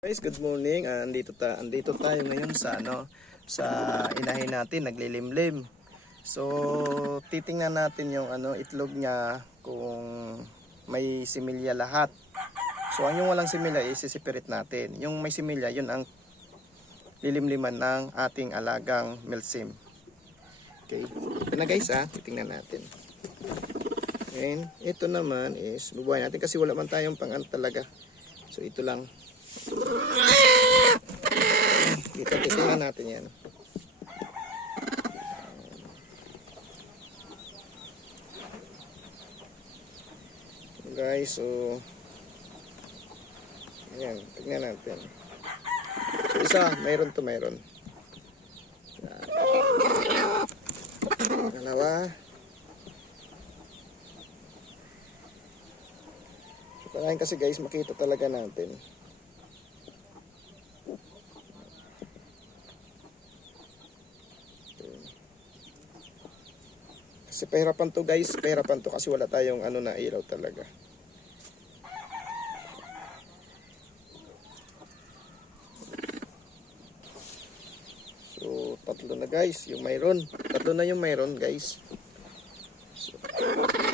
Guys, good morning. Andito tayo ngayon sa sa inahin natin, naglilimlim. So, titingnan natin yung itlog niya kung may similya lahat. So, ang yung walang similya isisipirit natin. Yung may similya, yun ang lilimliman ng ating alagang milsim. Okay. Ito na guys, titingnan natin. And ito naman is bubuhayin natin kasi wala man tayong talaga. So, ito lang. Dito titingnan natin yan. Guys, so ayan, tingnan natin. So, isa, mayroon. Dalawa. So, kailangan kasi guys makita talaga natin. Kasi pahirapan to guys, kasi wala tayong na ilaw talaga. So, tatlo na guys, yung mayroon. Tatlo na yung mayroon guys. So, okay.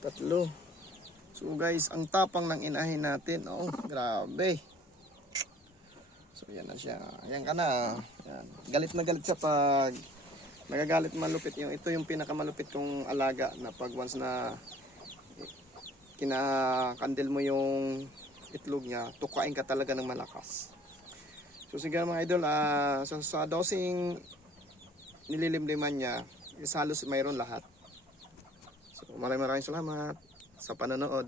Tatlo. So guys, ang tapang ng inahin natin. Oh, grabe. So yan na siya. Ayan ka na. Yan. Galit na galit siya pag nagagalit malupit yung ito yung pinakamalupit kong alaga na pag once na kinakandil mo yung itlog niya, tukain ka talaga ng malakas. So sige mga idol, sa dosing nililimliman niya, is halos mayroon lahat. So maraming salamat sa panonood.